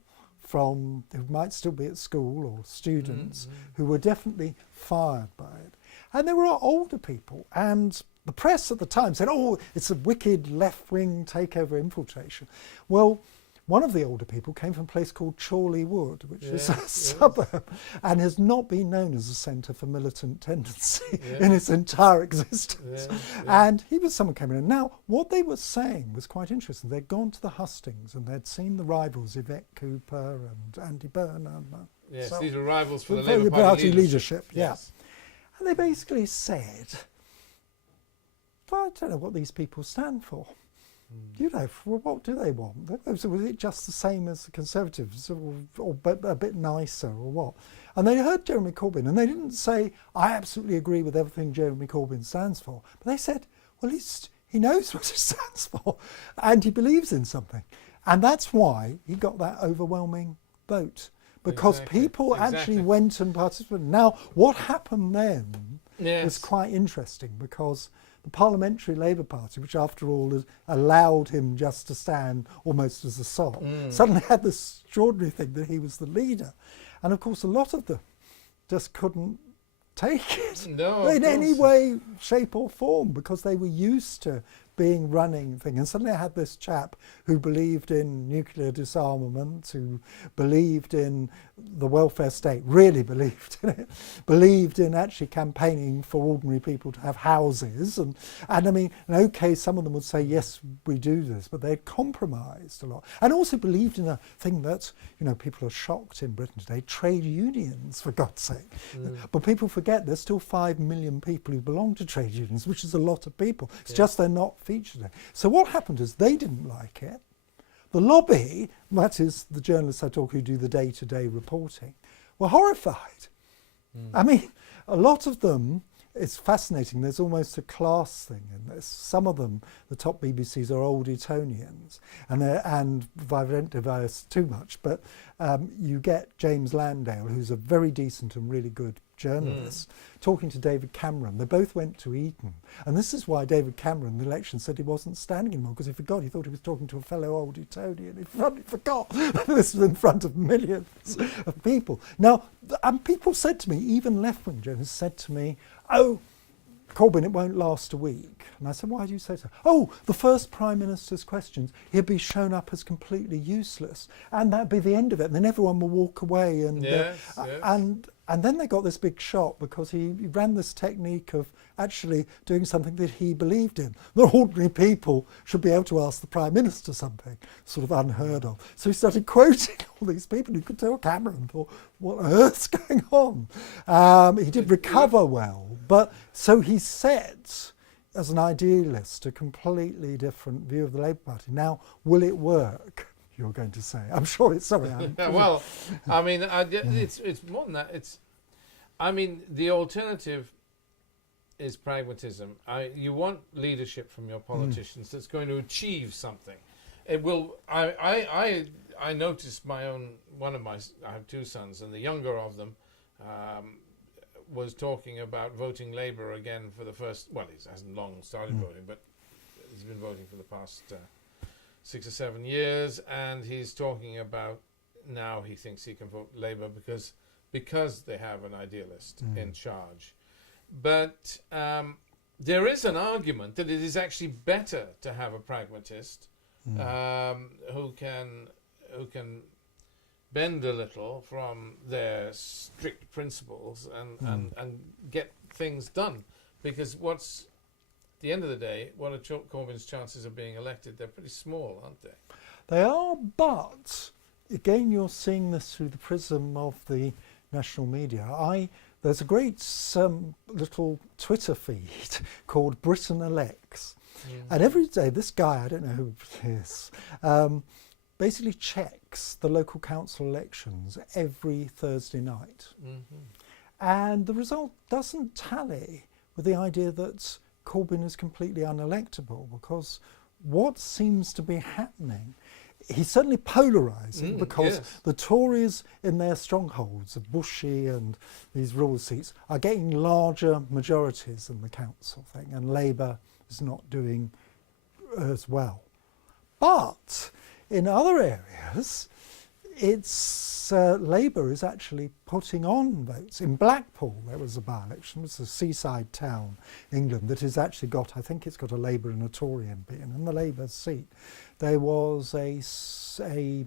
who might still be at school, or students who were definitely fired by it. And there were older people, and the press at the time said, oh, it's a wicked left-wing takeover infiltration. Well, one of the older people came from a place called Chorley Wood, which is a suburb, and has not been known as a centre for militant tendency in its entire existence. And he was someone came in. And now, what they were saying was quite interesting. They'd gone to the hustings and they'd seen the rivals, Yvette Cooper and Andy Burnham. Yes, so these are rivals for the Labour Party leadership. Yes. And they basically said, well, I don't know what these people stand for. You know, well, what do they want? So was it just the same as the Conservatives, or a bit nicer, or what? And they heard Jeremy Corbyn, and they didn't say, I absolutely agree with everything Jeremy Corbyn stands for. But they said, well, he knows what he stands for, and he believes in something. And that's why he got that overwhelming vote, because people actually went and participated. Now, what happened then was quite interesting, because the Parliamentary Labour Party, which after all has allowed him just to stand almost as a sod, suddenly had this extraordinary thing that he was the leader. And of course a lot of them just couldn't take it in any way, shape or form, because they were used to being running thing. And suddenly I had this chap who believed in nuclear disarmament, who believed in the welfare state, really believed in it, believed in actually campaigning for ordinary people to have houses. And I mean, and okay, some of them would say, yes, we do this, but they'd compromised a lot. And also believed in a thing that, you know, people are shocked in Britain today, trade unions, for God's sake. But people forget there's still 5 million people who belong to trade unions, which is a lot of people. It's just they're not featured in. So what happened is they didn't like it. The lobby, that is the journalists I talk who do the day-to-day reporting, were horrified. I mean, a lot of them, it's fascinating, there's almost a class thing in this. Some of them, the top BBCs, are old Etonians, and I won't devise too much, but you get James Landale, who's a very decent and really good journalist, talking to David Cameron. They both went to Eton, and this is why David Cameron in the election said he wasn't standing anymore, because he forgot, he thought he was talking to a fellow old Etonian. He forgot this was in front of millions of people. Now, and people said to me, even left-wing journalists said to me, oh, Corbyn, it won't last a week. And I said, why do you say so? Oh, the first Prime Minister's questions, he'll be shown up as completely useless. And that'd be the end of it. And then everyone will walk away. And, Yes. and then they got this big shock because he ran this technique of actually doing something that he believed in. That ordinary people should be able to ask the Prime Minister something, sort of unheard of. So he started quoting all these people. You could tell Cameron thought, what on earth's going on? He did recover well, but so he set, as an idealist, a completely different view of the Labour Party. Now, will it work? You're going to say. I'm sure it's something. Well, I mean, it's more than that. I mean, the alternative is pragmatism. You want leadership from your politicians that's going to achieve something. It will. I noticed I have two sons, and the younger of them was talking about voting Labour again for the first. Well, he hasn't long started voting, but he's been voting for the past 6 or 7 years, and he's talking about now he thinks he can vote Labour because they have an idealist in charge. But there is an argument that it is actually better to have a pragmatist who can bend a little from their strict principles and get things done. Because at the end of the day, what are Corbyn's chances of being elected? They're pretty small, aren't they? They are, but again, you're seeing this through the prism of the national media. There's a great little Twitter feed called Britain Elects. And every day, this guy, I don't know who it is, basically checks the local council elections every Thursday night. And the result doesn't tally with the idea that Corbyn is completely unelectable, because what seems to be happening, he's certainly polarising because the Tories in their strongholds of Bushy and these rural seats are getting larger majorities in the council thing, and Labour is not doing as well. But in other areas, Labour is actually putting on votes. In Blackpool, there was a by-election. It's a seaside town, England, that has actually got, I think it's got a Labour and a Tory MP. And in the Labour seat, there was a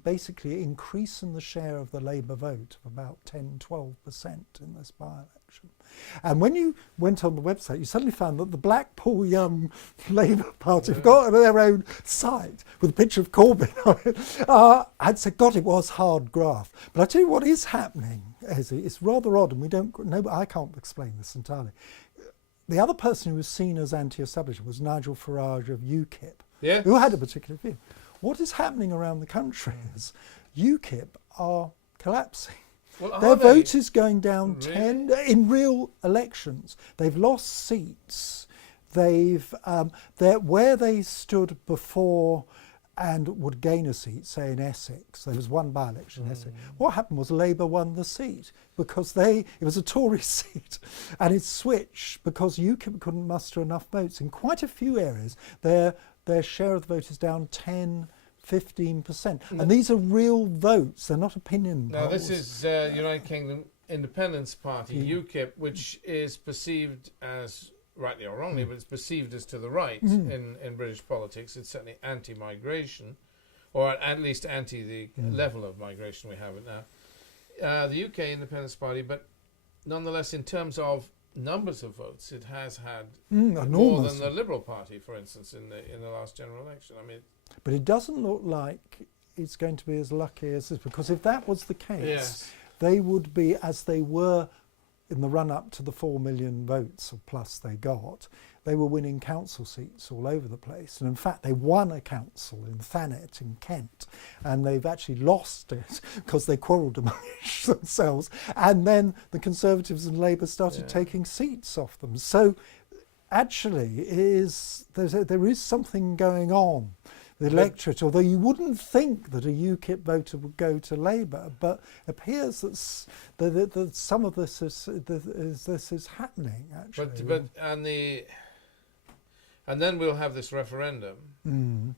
basically increase in the share of the Labour vote of about 10-12% in this by-election. And when you went on the website, you suddenly found that the Blackpool Young Labour Party have got their own site with a picture of Corbyn on it. I'd said, God, it was hard graft. But I tell you what is happening, it's rather odd, and we don't know, I can't explain this entirely. The other person who was seen as anti-establishment was Nigel Farage of UKIP, who had a particular view. What is happening around the country is UKIP are collapsing. Well, their vote is going down 10 in real elections. They've lost seats. Where they stood before and would gain a seat, say in Essex. There was one by-election in Essex. What happened was Labour won the seat because it was a Tory seat, and it switched because UKIP couldn't muster enough votes. In quite a few areas, their share of the vote is down 10-15%. And these are real votes, they're not opinion polls. Now this is United Kingdom Independence Party, UKIP, which is perceived as, rightly or wrongly, but it's perceived as to the right in British politics. It's certainly anti-migration, or at least anti the level of migration we have it now. The UK Independence Party, but nonetheless, in terms of numbers of votes, it has had more than the Liberal Party, for instance, in the last general election. I mean, but it doesn't look like it's going to be as lucky as this, because if that was the case, they would be, as they were in the run-up to the 4 million votes plus they got, they were winning council seats all over the place. And in fact, they won a council in Thanet in Kent, and they've actually lost it because they quarrelled among themselves. And then the Conservatives and Labour started taking seats off them. So actually, there is something going on. The electorate, although you wouldn't think that a UKIP voter would go to Labour, but it appears that some of this is happening, actually. But and then we'll have this referendum.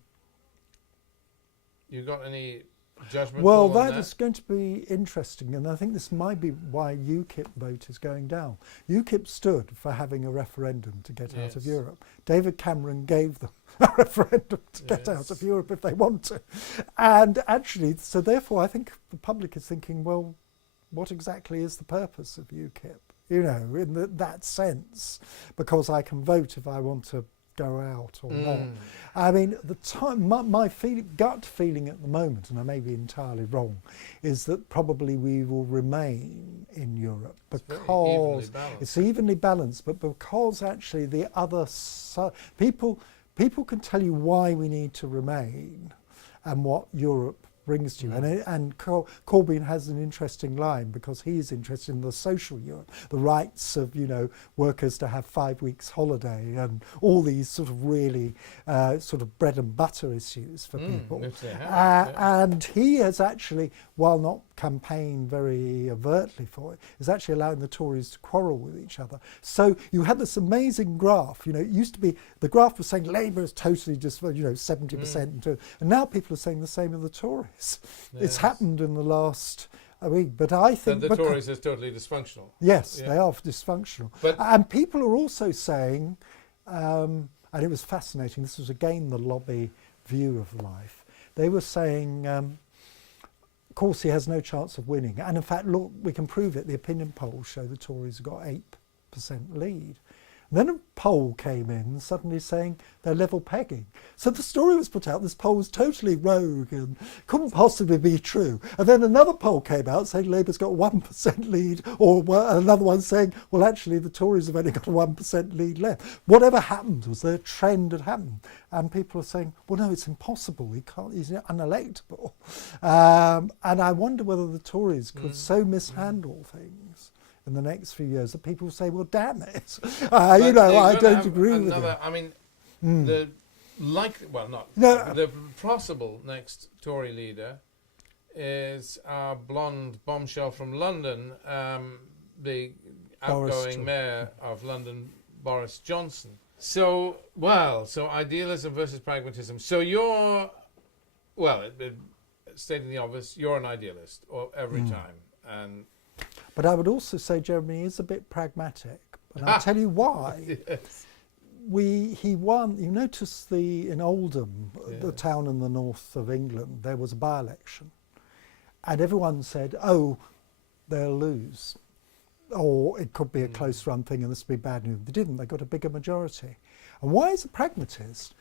You got any judgment Well, call on that is going to be interesting, and I think this might be why UKIP vote is going down. UKIP stood for having a referendum to get out of Yes. Europe. David Cameron gave them a referendum to get out of Europe if they want to. And actually, so therefore I think the public is thinking, well, what exactly is the purpose of UKIP? You know, in that sense, because I can vote if I want to go out or not. I mean, the time, my gut feeling at the moment, and I may be entirely wrong, is that probably we will remain in Europe because it's evenly balanced, but because actually the other people can tell you why we need to remain and what Europe brings to you. And Corbyn has an interesting line because he's interested in the social Europe, the rights of, you know, workers to have 5 weeks holiday and all these sort of really sort of bread and butter issues for people. And he has actually, while not campaigned very overtly for it, is actually allowing the Tories to quarrel with each other. So you had this amazing graph, you know, it used to be, the graph was saying Labour is totally just, you know, 70%, and now people are saying the same of the Tories. Yes. It's happened in the last week, but I think... And the Tories is totally dysfunctional. Yes, they are dysfunctional. And people are also saying, and it was fascinating, this was again the lobby view of life, they were saying, of course he has no chance of winning. And in fact, look, we can prove it, the opinion polls show the Tories have got 8% lead. And then a poll came in suddenly saying they're level pegging. So the story was put out, this poll was totally rogue and couldn't possibly be true. And then another poll came out saying Labour's got 1% lead, or another one saying, well, actually the Tories have only got a 1% lead left. Whatever happened was their trend had happened. And people are saying, well, no, it's impossible. He's unelectable. And I wonder whether the Tories could so mishandle things in the next few years that people say, well, damn it. You know, I don't agree with it. I mean, the possible next Tory leader is our blonde bombshell from London, the outgoing mayor of London, Boris Johnson. So idealism versus pragmatism. So you're, stating the obvious, you're an idealist every time. And but I would also say Jeremy is a bit pragmatic, and I'll tell you why. Yes. He won. You notice in Oldham, the town in the north of England, there was a by-election, and everyone said, "Oh, they'll lose," or it could be a close-run thing, and this would be bad news. They didn't. They got a bigger majority. And why is a pragmatist?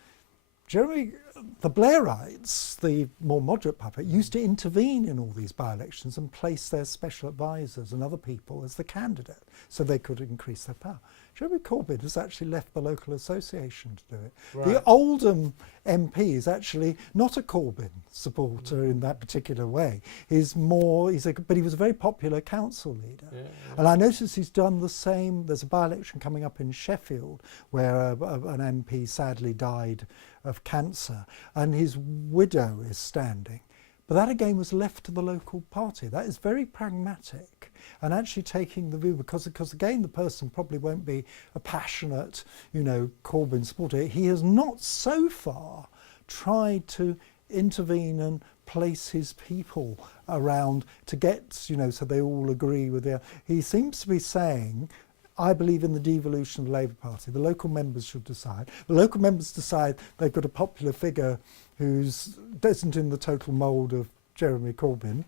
Jeremy, the Blairites, the more moderate puppet, used to intervene in all these by-elections and place their special advisors and other people as the candidate so they could increase their power. Jeremy Corbyn has actually left the local association to do it. Right. The Oldham MP is actually not a Corbyn supporter in that particular way. But he was a very popular council leader. Yeah. And I noticed he's done the same. There's a by-election coming up in Sheffield where an MP sadly died of cancer, and his widow is standing. But that again was left to the local party. That is very pragmatic and actually taking the view, because again the person probably won't be a passionate, you know, Corbyn supporter. He has not so far tried to intervene and place his people around to get, you know, so they all agree with he seems to be saying, I believe in the devolution of the Labour Party. The local members should decide. The local members decide they've got a popular figure who isn't in the total mould of Jeremy Corbyn.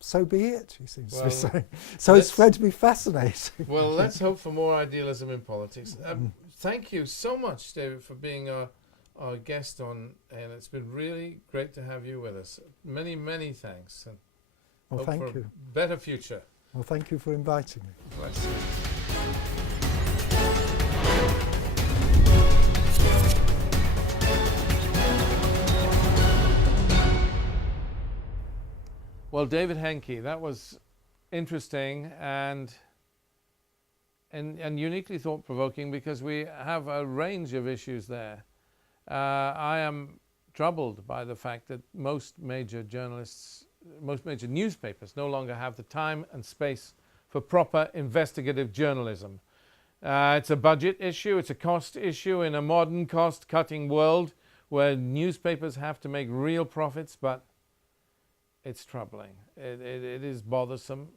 So be it, he seems to be saying. So it's going to be fascinating. Well, let's hope for more idealism in politics. Thank you so much, David, for being our guest on, and it's been really great to have you with us. Many, many thanks. And well, thank you. A better future. Well, thank you for inviting me. Bless you. Well, David Hencke, that was interesting and uniquely thought-provoking, because we have a range of issues there. I am troubled by the fact that most major newspapers no longer have the time and space for proper investigative journalism. It's a budget issue, it's a cost issue in a modern cost-cutting world where newspapers have to make real profits, but it's troubling. It is bothersome.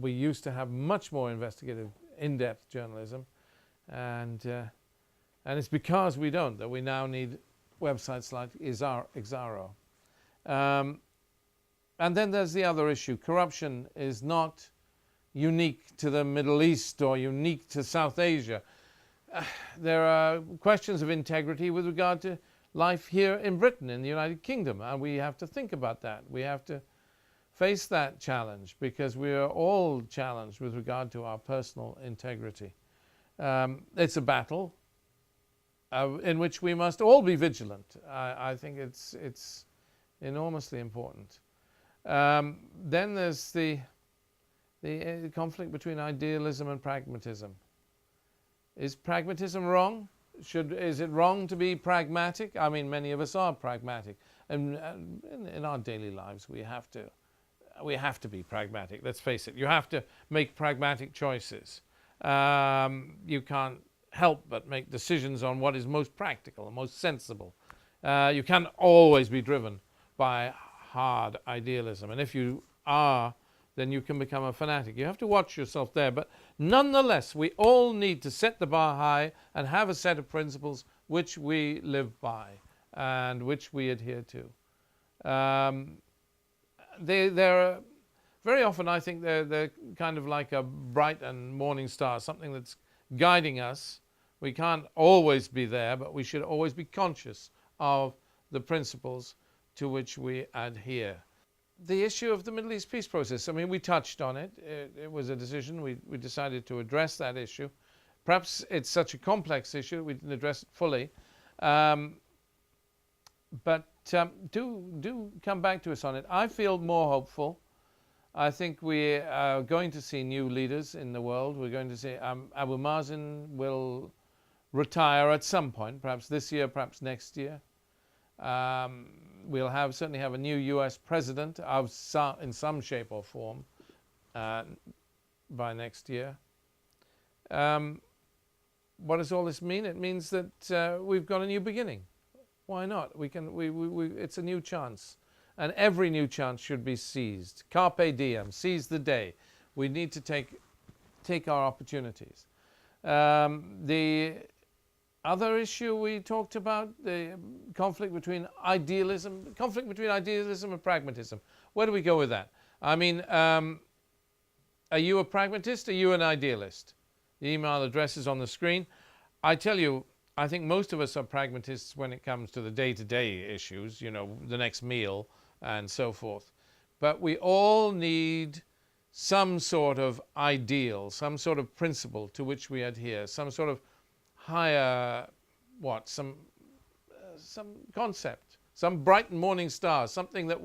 We used to have much more investigative, in-depth journalism, and it's because we don't that we now need websites like Exaro. And then there's the other issue. Corruption is not unique to the Middle East or unique to South Asia. There are questions of integrity with regard to life here in Britain, in the United Kingdom, and we have to think about that. We have to face that challenge because we are all challenged with regard to our personal integrity. It's a battle in which we must all be vigilant. I think it's enormously important. Then there's the conflict between idealism and pragmatism. Is pragmatism wrong? Is it wrong to be pragmatic? I mean, many of us are pragmatic, and in our daily lives we have to be pragmatic. Let's face it. You have to make pragmatic choices. You can't help but make decisions on what is most practical and most sensible. You can't always be driven by hard idealism, and if you are, then you can become a fanatic. You have to watch yourself there, but nonetheless, we all need to set the bar high and have a set of principles which we live by and which we adhere to. They're very often, I think, they're kind of like a bright and morning star, something that's guiding us. We can't always be there, but we should always be conscious of the principles to which we adhere. The issue of the Middle East peace process, I mean, we touched on it. It was a decision. We decided to address that issue. Perhaps it's such a complex issue, we didn't address it fully. But do come back to us on it. I feel more hopeful. I think we are going to see new leaders in the world. We're going to see Abu Mazen will retire at some point, perhaps this year, perhaps next year. We'll certainly have a new U.S. president in some shape or form by next year. What does all this mean? It means that we've got a new beginning. Why not? It's a new chance, and every new chance should be seized. Carpe diem, seize the day. We need to take our opportunities. The other issue we talked about, the conflict between idealism and pragmatism. Where do we go with that? I mean, are you a pragmatist? Are you an idealist? The email address is on the screen. I tell you, I think most of us are pragmatists when it comes to the day-to-day issues, you know, the next meal and so forth. But we all need some sort of ideal, some sort of principle to which we adhere, some sort of higher, some concept, some bright morning star, something that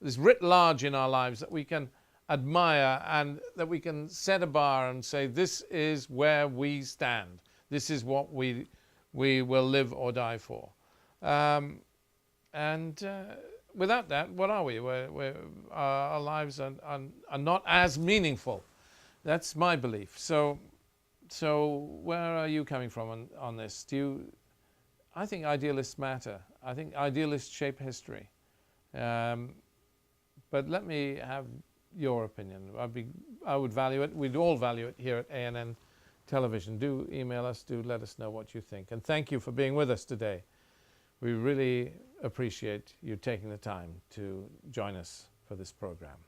is writ large in our lives that we can admire and that we can set a bar and say, this is where we stand. This is what we will live or die for. Without that, what are we? Our lives are not as meaningful. That's my belief. So where are you coming from on this? I think idealists matter. I think idealists shape history. But let me have your opinion. I would value it. We'd all value it here at ANN Television. Do email us. Do let us know what you think. And thank you for being with us today. We really appreciate you taking the time to join us for this program.